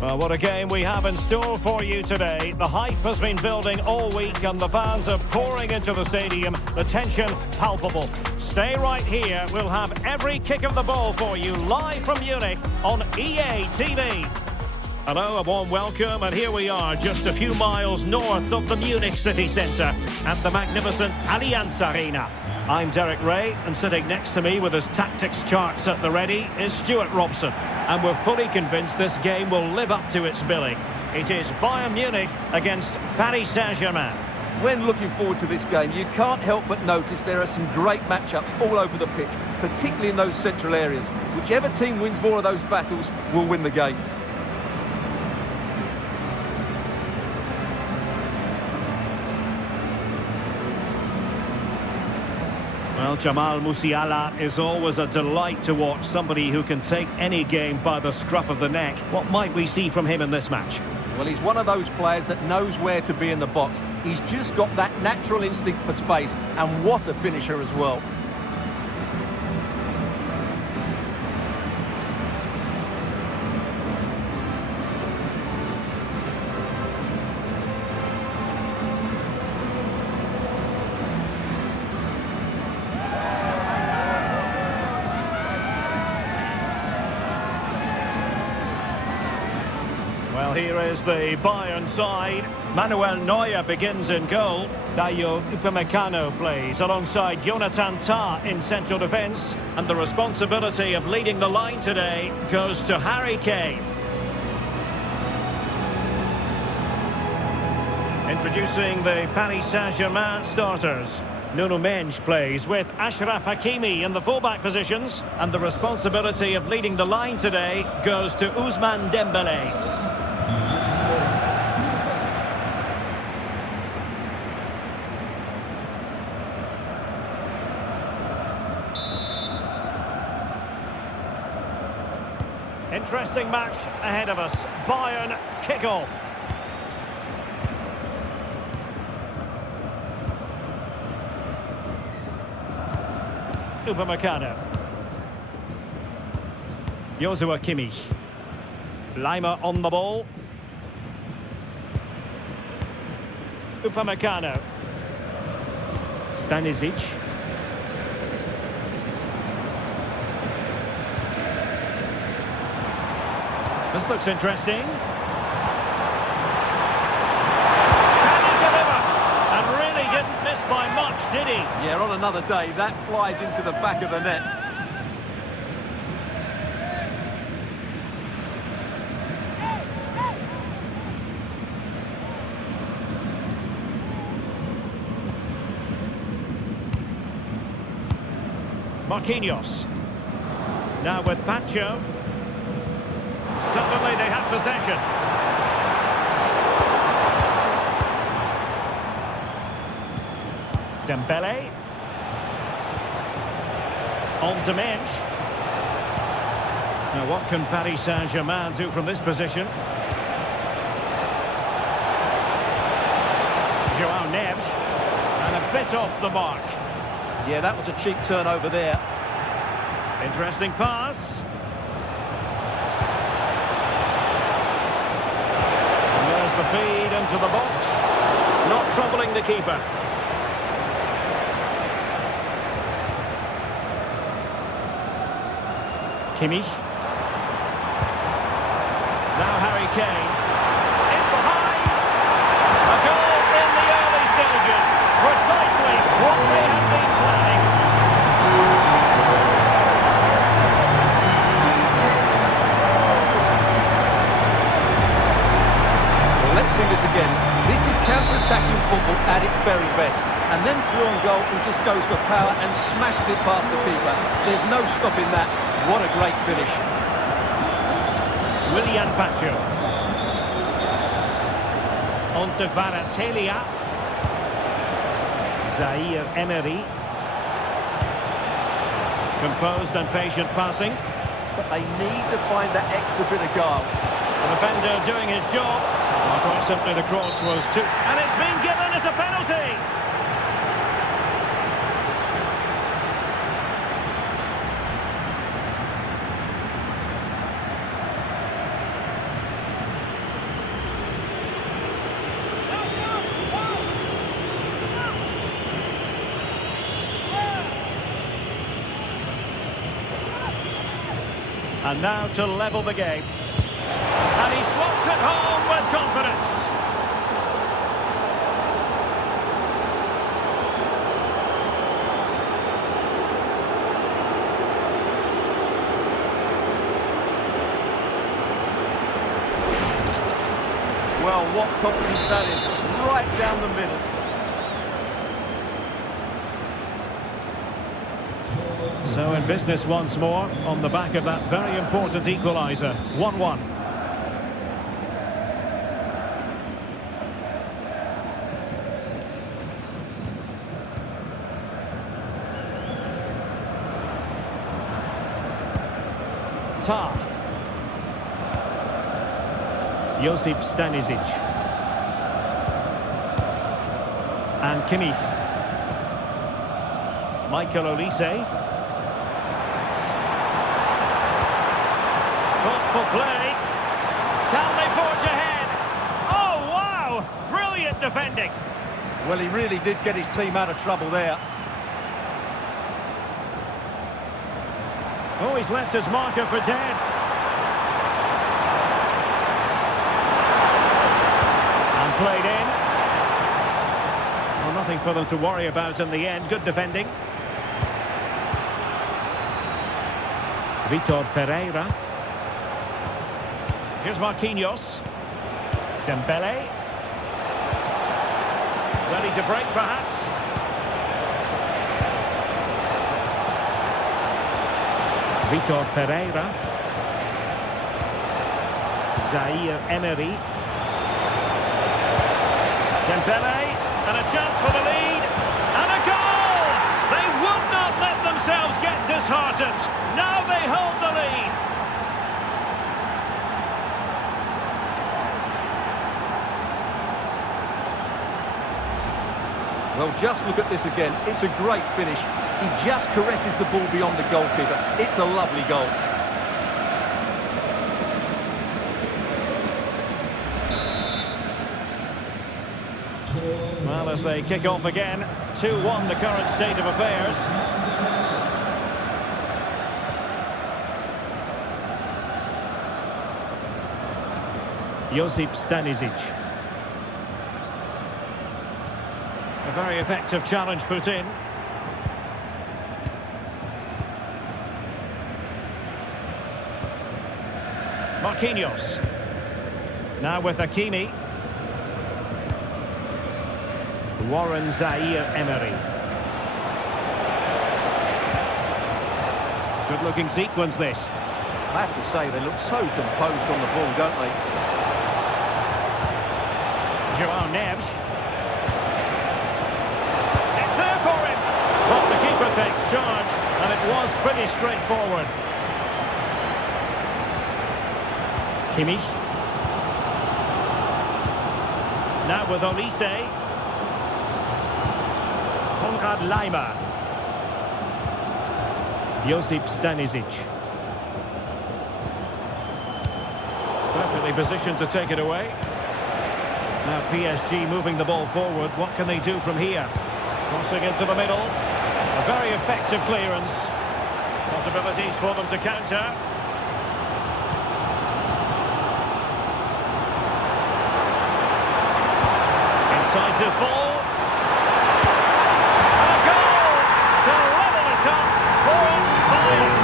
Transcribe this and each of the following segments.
Well, what a game we have in store for you today. The hype has been building all week and the fans are pouring into the stadium. The tension palpable. Stay right here. We'll have every kick of the ball for you live from Munich on EA TV. Hello, a warm welcome, and here we are, just a few miles north of the Munich city centre at the magnificent Allianz Arena. I'm Derek Ray, and sitting next to me with his tactics charts at the ready is Stuart Robson. And we're fully convinced this game will live up to its billing. It is Bayern Munich against Paris Saint-Germain. When looking forward to this game, you can't help but notice there are some great matchups all over the pitch, particularly in those central areas. Whichever team wins more of those battles will win the game. Well, Jamal Musiala is always a delight to watch, somebody who can take any game by the scruff of the neck. What might we see from him in this match? Well, he's one of those players that knows where to be in the box. He's just got that natural instinct for space, and what a finisher as well. Well, here is the Bayern side. Manuel Neuer begins in goal. Dayo Upamecano plays alongside Jonathan Tah in central defence. And the responsibility of leading the line today goes to Harry Kane. Introducing the Paris Saint-Germain starters. Nuno Mendes plays with Achraf Hakimi in the fullback positions. And the responsibility of leading the line today goes to Ousmane Dembélé. Interesting match ahead of us. Bayern kick-off. Upamecano. Joshua Kimmich. Leimer on the ball. Upamecano. Stanisic. This looks interesting. Can he deliver? And really didn't miss by much, did he? Yeah, on another day, that flies into the back of the net. Marquinhos. Now with Pacho. Suddenly they have possession. Dembele. On to Mendes. Now what can Paris Saint-Germain do from this position? Joao Neves. And a bit off the mark. Yeah, that was a cheap turnover there. Interesting pass. The feed into the box, not troubling the keeper. Kimmich. Now Harry Kane. In behind. A goal in the early stages. Precisely what they had been planning. Let's see this again. This is counter-attacking football at its very best. And then through on goal, he just goes for power and smashes it past the keeper. There's no stopping that. What a great finish. Willian Pacho. On to Kvaratskhelia. Zaire Emery. Composed and patient passing. But they need to find that extra bit of guile. The defender doing his job. Well, quite simply, the cross was too... And it's been given as a penalty! And now to level the game. And he slots it home with confidence. Well, what confidence that is. Right down the middle. So in business once more, on the back of that very important equaliser. 1-1. Tah. Josip Stanisic. And Kimmich. Michael Olise. Thoughtful play. Can they forge ahead? Oh, wow! Brilliant defending. Well, he really did get his team out of trouble there. Oh, he's left his marker for dead. And played in. Well, nothing for them to worry about in the end. Good defending. Vitor Ferreira. Here's Marquinhos. Dembele. Ready to break, perhaps. Vitor Ferreira. Zaire Emery. Dembele. And a chance for the lead. And a goal! They would not let themselves get disheartened. Now they hold the lead. Well, just look at this again. It's a great finish. He just caresses the ball beyond the goalkeeper. It's a lovely goal. Well, as they kick off again, 2-1 the current state of affairs. Josip Stanisic. A very effective challenge put in. Marquinhos. Now with Hakimi. Warren Zaire Emery. Good looking sequence this. I have to say, they look so composed on the ball, don't they? Joao Neves. It's there for him. But the keeper takes charge, and it was pretty straightforward. Kimmich. Now with Olise. Konrad Laimer. Josip Stanisic. Perfectly positioned to take it away. Now PSG moving the ball forward. What can they do from here? Crossing into the middle. A very effective clearance. Possibilities for them to counter. Incisive ball. And a goal to level it up for Bayern.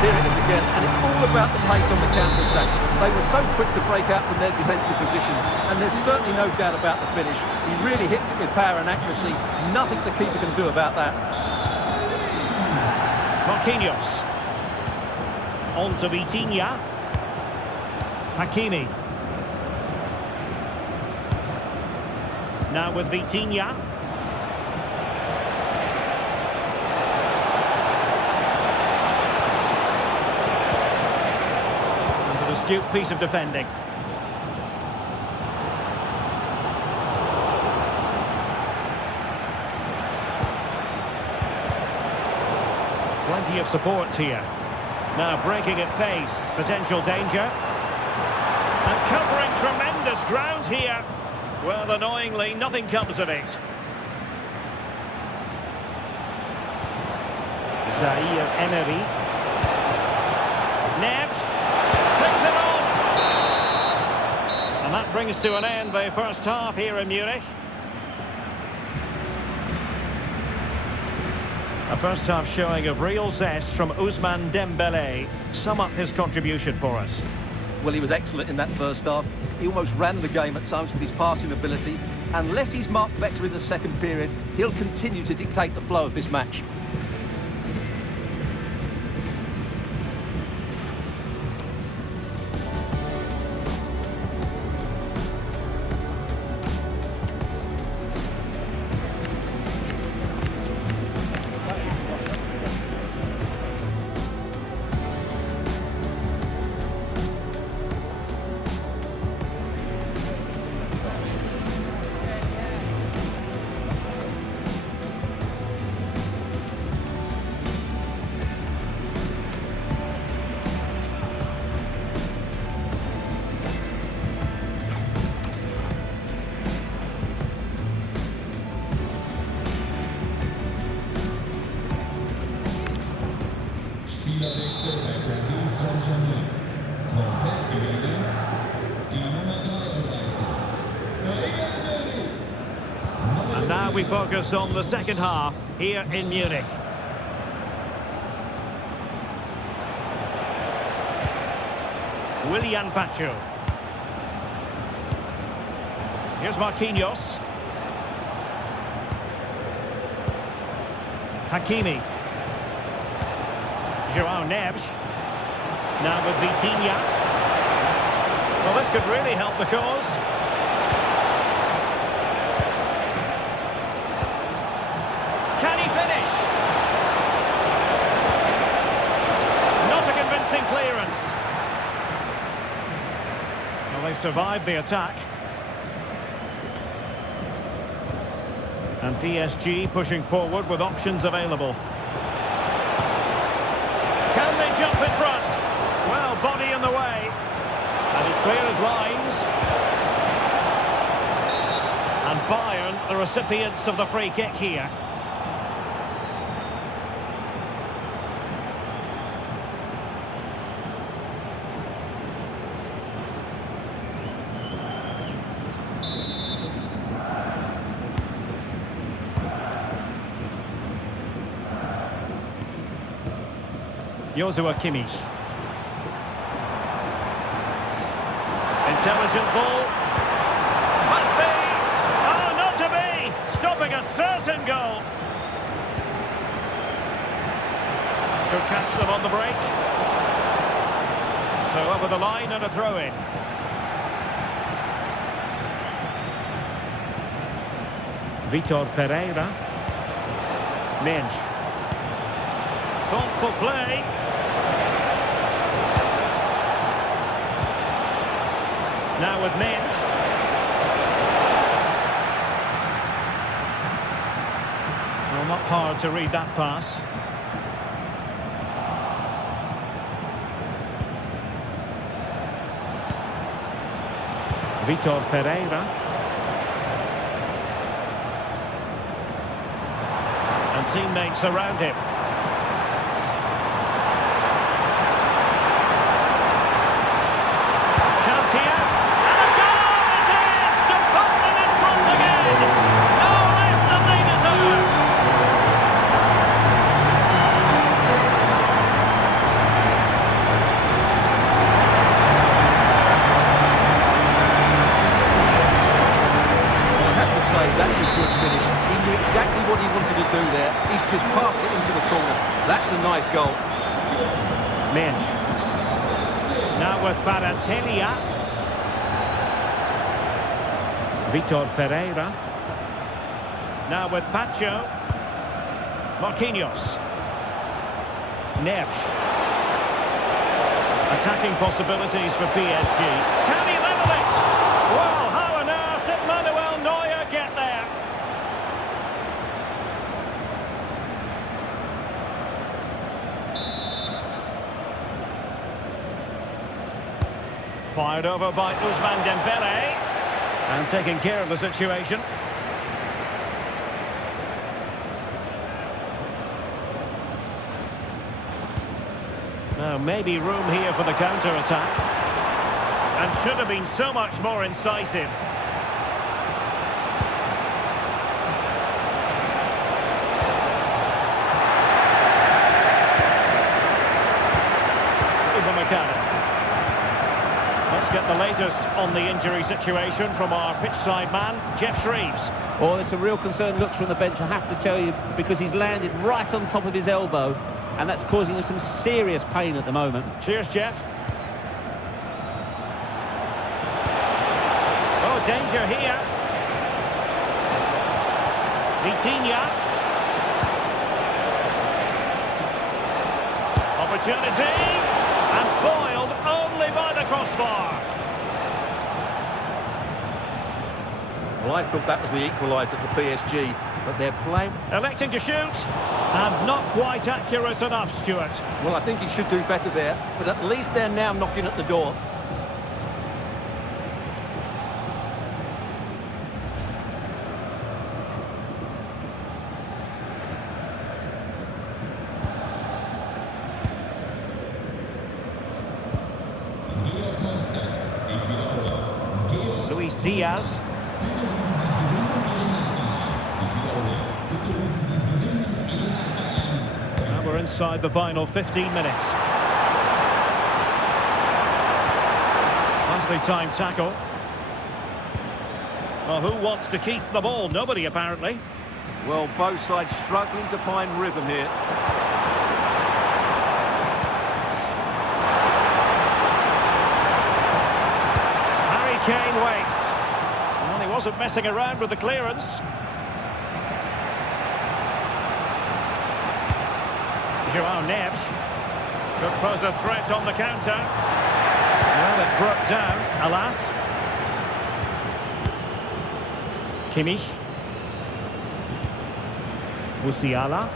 Here it is again, and it's all about the pace on the counter-attack. They were so quick to break out from their defensive positions, and there's certainly no doubt about the finish. He really hits it with power and accuracy. Nothing the keeper can do about that. Marquinhos. On to Vitinha. Hakimi. Now with Vitinha. An astute piece of defending. Plenty of support here. Now breaking at pace. Potential danger. And covering tremendous ground here. Well, annoyingly, nothing comes of it. Zaire Emery. Neves takes it on. And that brings to an end the first half here in Munich. A first half showing of real zest from Ousmane Dembélé. Sum up his contribution for us. Well, he was excellent in that first half. He almost ran the game at times with his passing ability. Unless he's marked better in the second period, he'll continue to dictate the flow of this match. Spielerwechsel bei Paris Saint-Germain. Vom Feld gewählt die Nummer 33. And now we focus on the second half here in Munich. Willian Pacho. Here's Marquinhos. Hakimi. João Neves. Now with Vitinha. Well, this could really help the cause. Can he finish? Not a convincing clearance. Well, they survived the attack. And PSG pushing forward with options available. Can they jump in front? Well, body in the way. And he's clear as lines. And Bayern, the recipients of the free kick here. Joshua Kimmich. Intelligent ball. Must be! Oh, not to be! Stopping a certain goal. Could catch them on the break. So over the line and a throw-in. Vitor Ferreira. Mensch. Thoughtful play. Now with Mensch. Well, not hard to read that pass. Vitor Ferreira. And teammates around him. Exactly what he wanted to do there. He's just passed it into the corner. That's a nice goal. Mensch. Now with Baratelia. Vitor Ferreira. Now with Pacho. Marquinhos. Neves. Attacking possibilities for PSG. Can he level it? Well, how on earth did Manuel Neuer get there? Fired over by Ousmane Dembélé. And taking care of the situation. Now, maybe room here for the counter-attack. And should have been so much more incisive. Let's get the latest on the injury situation from our pitch-side man, Jeff Shreves. Oh, there's some real concerned looks from the bench, I have to tell you, because he's landed right on top of his elbow, and that's causing him some serious pain at the moment. Cheers, Jeff. Oh, danger here. Vitinha. Opportunity. And foiled only by the crossbar. Well, I thought that was the equaliser for PSG, but they're playing... Electing to shoot. And not quite accurate enough, Stuart. Well, I think he should do better there, but at least they're now knocking at the door. Luis Diaz. Now we're inside the final 15 minutes. Nicely timed tackle. Well, who wants to keep the ball? Nobody, apparently. Well, both sides struggling to find rhythm here. Kane waits. Well, he wasn't messing around with the clearance. Joao Neves could pose a threat on the counter. Well, it broke down, alas. Kimmich. Musiala.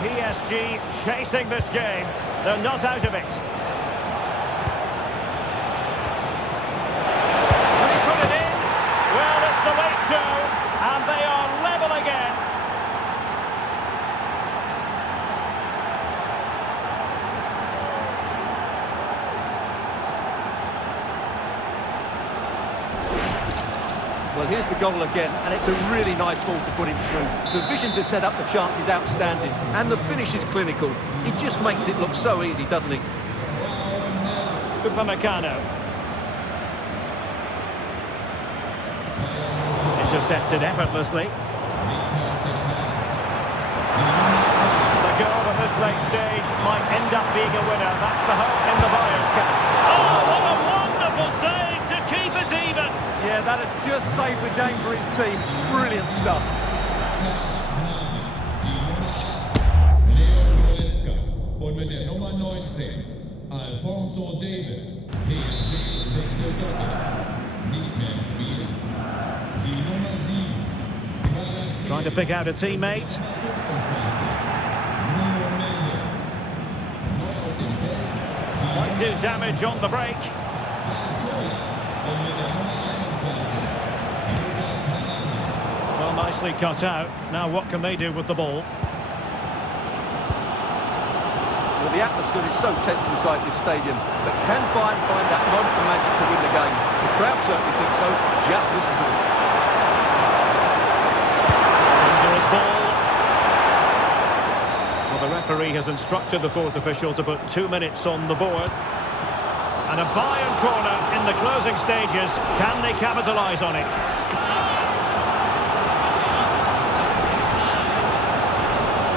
PSG chasing this game. They're not out of it. Will he put it in? Well, it's the late show, and they are level again. Well, here's the goal again, and it's a really nice ball to put him through. The vision to set up the chance is outstanding, and the finish is clinical. He just makes it look so easy, doesn't he? Upamecano. Intercepted effortlessly. The goal at this late stage might end up being a winner. That's the hope in the Bayern camp. Oh, what a wonderful save to keep it even. Yeah, that has just saved the game for his team. Brilliant stuff. Und mit der Nummer 19, Alphonso Davies, PSG wechselt nicht mehr im Spiel. Die Nummer 7, trying to pick out a teammate. Might do damage on the break. Well, nicely cut out. Now what can they do with the ball? Well, the atmosphere is so tense inside this stadium, but can Bayern find that moment of magic to win the game? The crowd certainly think so. Just listen to them. Dangerous ball. Well, the referee has instructed the fourth official to put 2 minutes on the board. And a Bayern corner in the closing stages. Can they capitalise on it?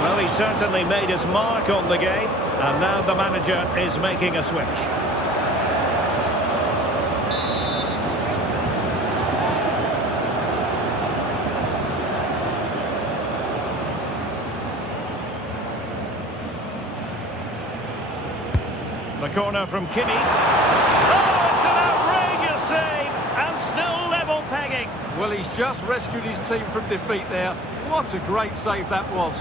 Well, he certainly made his mark on the game, and now the manager is making a switch. The corner from Kimmich. Oh, it's an outrageous save, and still level pegging. Well, he's just rescued his team from defeat there. What a great save that was.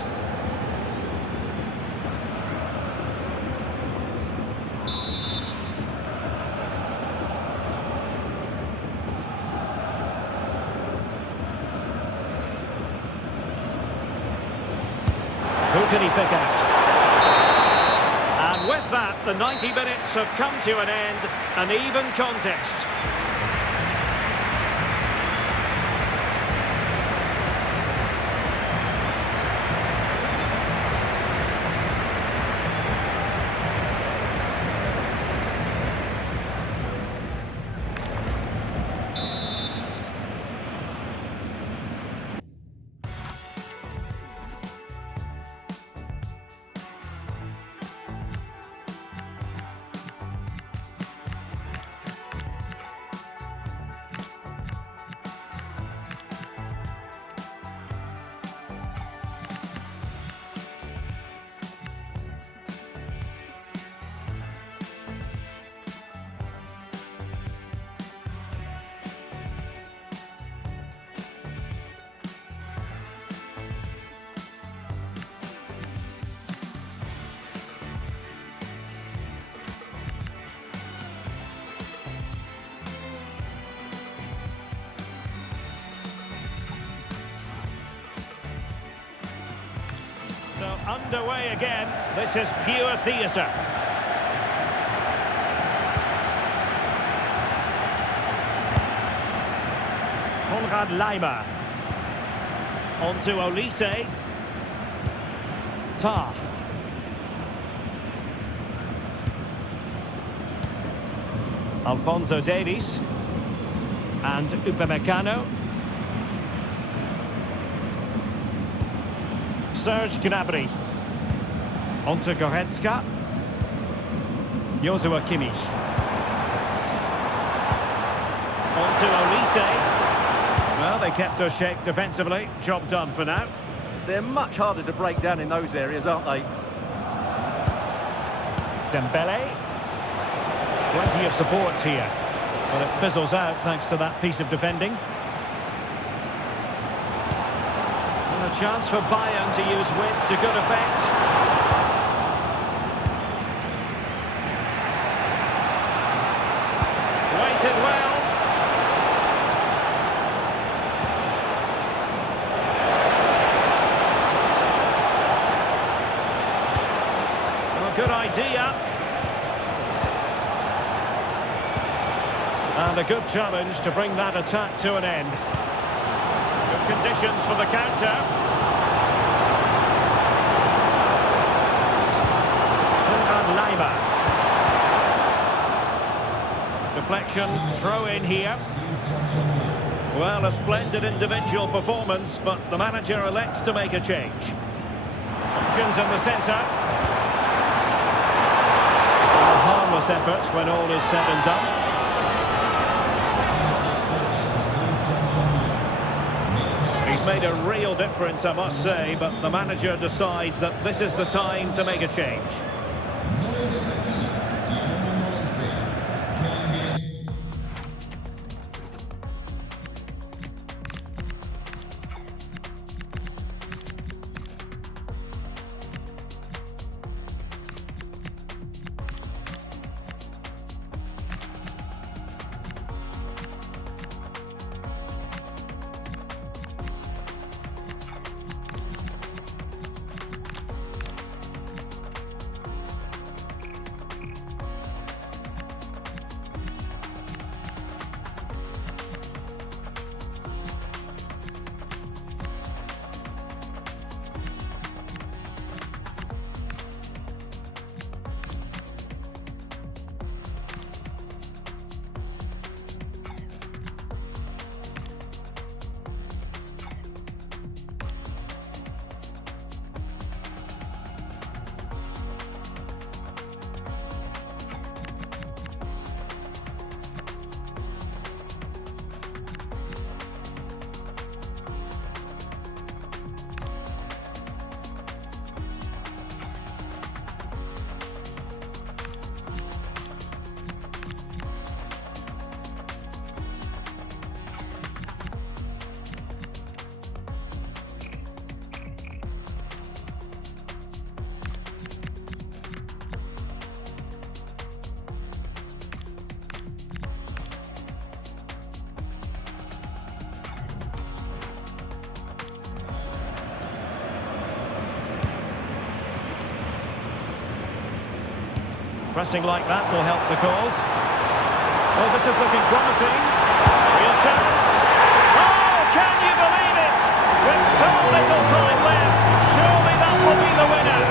Who can he pick out? And with that, the 90 minutes have come to an end, an even contest. So underway again. This is pure theatre. Konrad Leimer. On to Olise. Tar. Alphonso Davies. And Upamecano. Serge Gnabry. On to Goretzka. Joshua Kimmich. On to Olise. Well, they kept their shape defensively. Job done for now. They're much harder to break down in those areas, aren't they? Dembele. Plenty of support here. But it fizzles out thanks to that piece of defending. And a chance for Bayern to use width to good effect. Waited well. Good idea. And a good challenge to bring that attack to an end. Good conditions for the counter. And Leimer. Deflection, throw in here. Well, a splendid individual performance, but the manager elects to make a change. Options in the centre. Harmless effort when all is said and done. He's made a real difference, I must say, but the manager decides that this is the time to make a change. Pressing like that will help the cause. Oh, this is looking promising. Real chance. Oh, can you believe it? With so little time left, surely that will be the winner.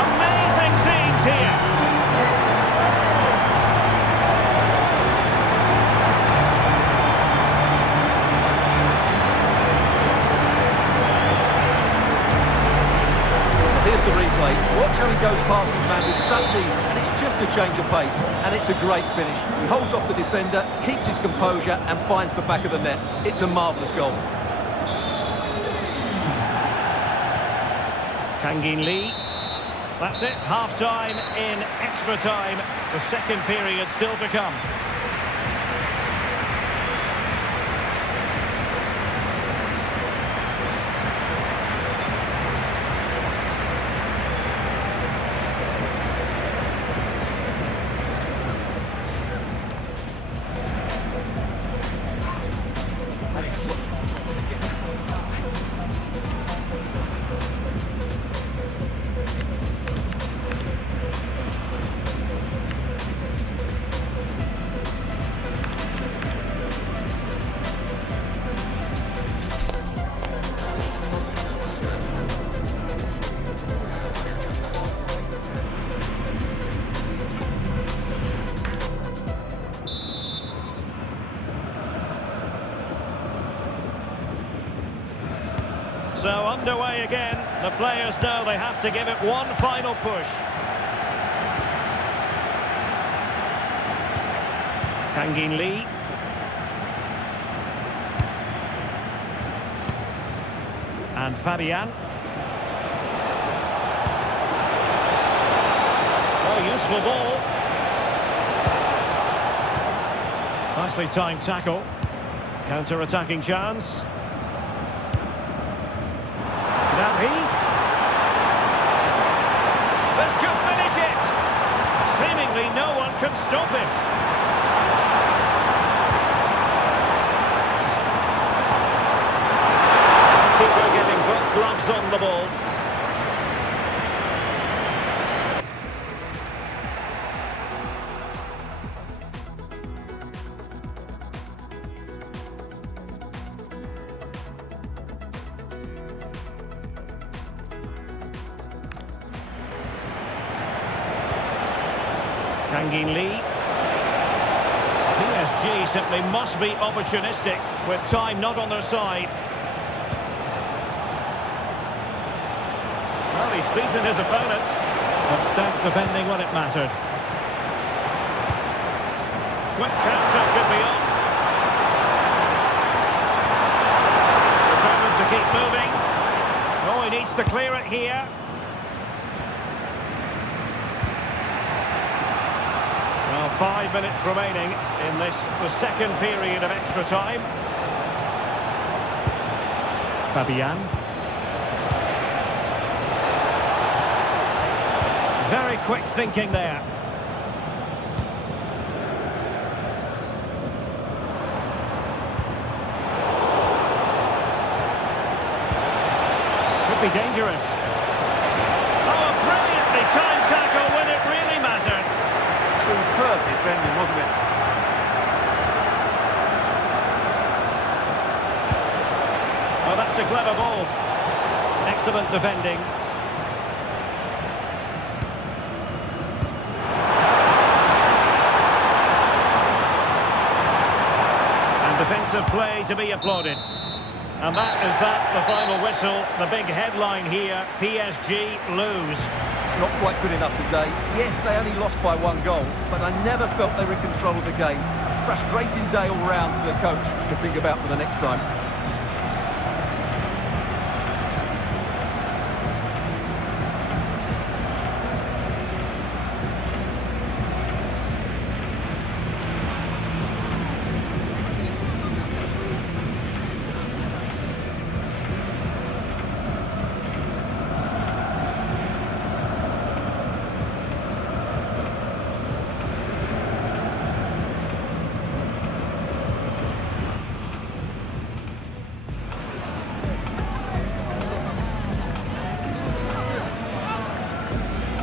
Amazing scenes here. Here's the replay. Watch how he goes past his man with such ease, and it's just a change of pace, and it's a great finish. He holds off the defender, keeps his composure, and finds the back of the net. It's a marvellous goal. Kangin Lee. That's it, half-time in extra time. The second period still to come. So underway again. The players know they have to give it one final push. Kangin Lee. And Fabian. Oh, useful ball. Nicely timed tackle. Counter-attacking chance. This could finish it. Seemingly no one can stop him. Keeper getting both gloves on the ball. Kangin Lee. PSG simply must be opportunistic with time not on their side. Well, he's beaten his opponent, but stacked defending when it mattered. Quick counter could be on. Determined to keep moving. Oh, he needs to clear it here. Well, 5 minutes remaining in this, the second period of extra time. Fabian. Very quick thinking there. Could be dangerous. Oh, a brilliantly timed tackle when it really mattered. Superb defending, wasn't it? Oh, that's a clever ball. Excellent defending. And defensive play to be applauded. And that is the final whistle. The big headline here, PSG lose. Not quite good enough today. Yes, they only lost by 1 goal, but I never felt they were in control of the game. Frustrating day all round for the coach to think about for the next time.